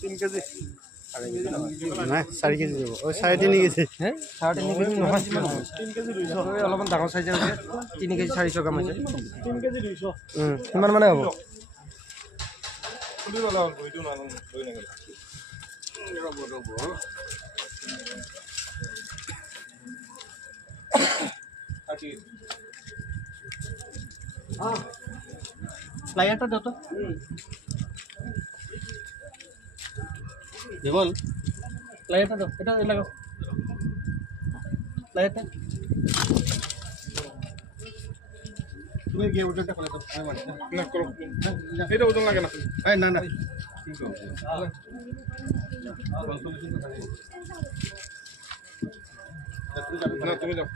তিন কেজি নাই 4 কেজি যাব ও 3.5 কেজি হ্যাঁ 3.5 কেজি নহয় 3 কেজি 200 অলপমান ডাঙৰ সাইজৰ আছে 3 কেজি 400 গ্ৰাম আছে 3 কেজি 200 কিমান মানে হ'ব খুলি ললা গইটো না লৈ না ৰব আকি প্লায়ারটা দাও তো দেবল প্লায়ারটা দাও এটা লাগাও প্লায়ারটা তুমি গিয়ে ওটা করে দাও আমি মারছি না করো এটা ওজন লাগে না এই না না না তুমি যাও